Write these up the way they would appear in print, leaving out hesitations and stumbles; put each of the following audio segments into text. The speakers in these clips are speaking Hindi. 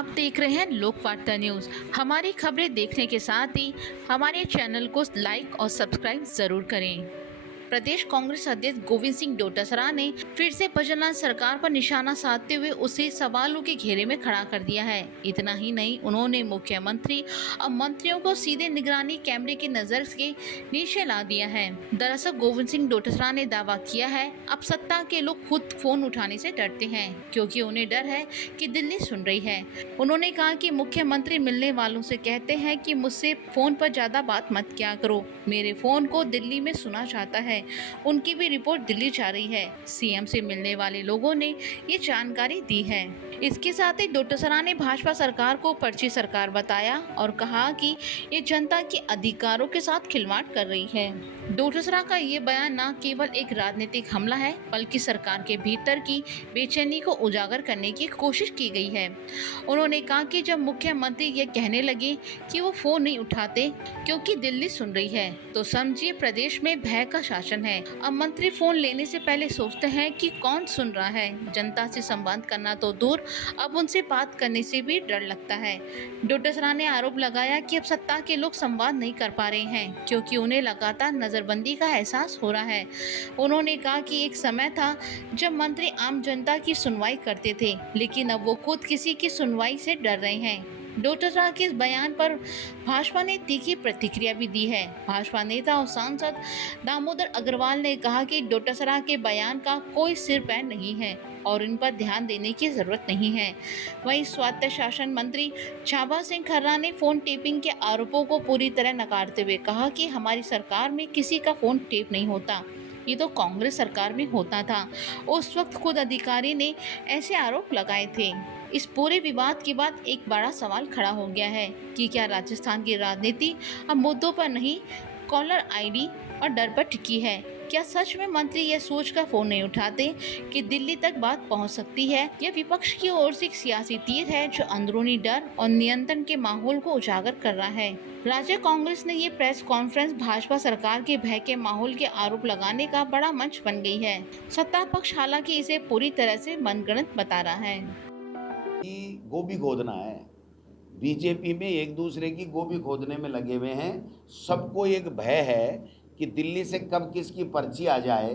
आप देख रहे हैं लोकवार्ता न्यूज। हमारी खबरें देखने के साथ ही हमारे चैनल को लाइक और सब्सक्राइब जरूर करें। प्रदेश कांग्रेस अध्यक्ष गोविंद सिंह डोटासरा ने फिर से भजनलाल सरकार पर निशाना साधते हुए उसे सवालों के घेरे में खड़ा कर दिया है। इतना ही नहीं, उन्होंने मुख्यमंत्री और मंत्रियों को सीधे निगरानी कैमरे की नजर के नीचे ला दिया है। दरअसल गोविंद सिंह डोटासरा ने दावा किया है, अब सत्ता के लोग खुद फोन उठाने से डरते हैं क्योंकि उन्हें डर है कि दिल्ली सुन रही है। उन्होंने कहा कि मुख्यमंत्री मिलने वालों से कहते हैं कि मुझसे फोन पर ज्यादा बात मत किया करो, मेरे फोन को दिल्ली में सुना जाता है। उनकी भी रिपोर्ट दिल्ली जा रही है। सीएम से मिलने वाले लोगों ने ये जानकारी दी है। इसके साथ ही डोटासरा ने भाजपा सरकार को पर्ची सरकार बताया और कहा कि ये जनता के अधिकारों के साथ खिलवाड़ कर रही है। डोटासरा का ये बयान न केवल एक राजनीतिक हमला है, बल्कि सरकार के भीतर की बेचैनी को उजागर करने की कोशिश की गई है। उन्होंने कहा कि जब मुख्यमंत्री ये कहने लगे कि वो फोन नहीं उठाते क्योंकि दिल्ली सुन रही है, तो समझिए प्रदेश में भय का शासन है। अब मंत्री फोन लेने से पहले सोचते हैं कि कौन सुन रहा है। जनता से संवाद करना तो दूर, अब उनसे बात करने से भी डर लगता है। डोटासरा ने आरोप लगाया कि अब सत्ता के लोग संवाद नहीं कर पा रहे हैं क्योंकि उन्हें लगातार नजरबंदी का एहसास हो रहा है। उन्होंने कहा कि एक समय था जब मंत्री आम जनता की सुनवाई करते थे, लेकिन अब वो खुद किसी की सुनवाई से डर रहे हैं। डोटासरा के इस बयान पर भाजपा ने तीखी प्रतिक्रिया भी दी है। भाजपा नेता और सांसद दामोदर अग्रवाल ने कहा कि डोटासरा के बयान का कोई सिर पैर नहीं है और इन पर ध्यान देने की जरूरत नहीं है। वहीं स्वायत्त शासन मंत्री छाबा सिंह खर्रा ने फोन टेपिंग के आरोपों को पूरी तरह नकारते हुए कहा कि हमारी सरकार में किसी का फोन टेप नहीं होता, ये तो कांग्रेस सरकार में होता था। उस वक्त खुद अधिकारी ने ऐसे आरोप लगाए थे। इस पूरे विवाद के बाद एक बड़ा सवाल खड़ा हो गया है कि क्या राजस्थान की राजनीति अब मुद्दों पर नहीं, कॉलर आईडी और डर पर टिकी है? क्या सच में मंत्री यह सोचकर फोन नहीं उठाते कि दिल्ली तक बात पहुंच सकती है? यह विपक्ष की ओर से एक सियासी तीर है जो अंदरूनी डर और नियंत्रण के माहौल को उजागर कर रहा है। राज्य कांग्रेस ने ये प्रेस कॉन्फ्रेंस भाजपा सरकार के भय के माहौल के आरोप लगाने का बड़ा मंच बन गई है। सत्ता पक्ष हालांकि इसे पूरी तरह से मनगढ़ंत बता रहा है। गोभी खोदना है, बीजेपी में एक दूसरे की गोभी खोदने में लगे हुए हैं। सबको एक भय है कि दिल्ली से कब किसकी पर्ची आ जाए,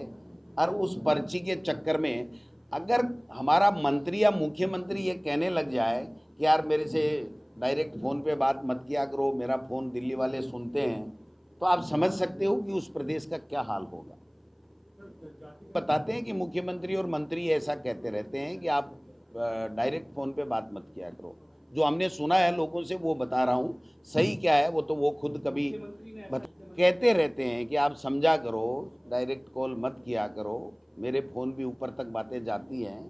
और उस पर्ची के चक्कर में अगर हमारा मंत्री या मुख्यमंत्री ये कहने लग जाए कि यार मेरे से डायरेक्ट फ़ोन पे बात मत किया करो, मेरा फ़ोन दिल्ली वाले सुनते हैं, तो आप समझ सकते हो कि उस प्रदेश का क्या हाल होगा। बताते हैं कि मुख्यमंत्री और मंत्री ऐसा कहते रहते हैं कि आप डायरेक्ट फ़ोन पे बात मत किया करो। जो हमने सुना है लोगों से वो बता रहा हूँ, सही क्या है वो तो वो खुद कभी कहते रहते हैं कि आप समझा करो, डायरेक्ट कॉल मत किया करो, मेरे फ़ोन भी ऊपर तक बातें जाती हैं।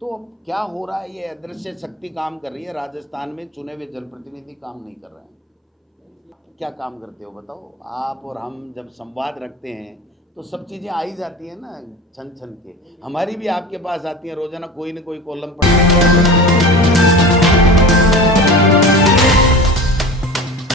तो क्या हो रहा है, ये अदृश्य शक्ति काम कर रही है। राजस्थान में चुने हुए जनप्रतिनिधि काम नहीं कर रहे हैं। क्या काम करते हो बताओ? आप और हम जब संवाद रखते हैं तो सब चीज़ें आ ही जाती हैं ना, छन छन के। हमारी भी आपके पास आती हैं रोजाना, कोई न कोई कॉलम पढ़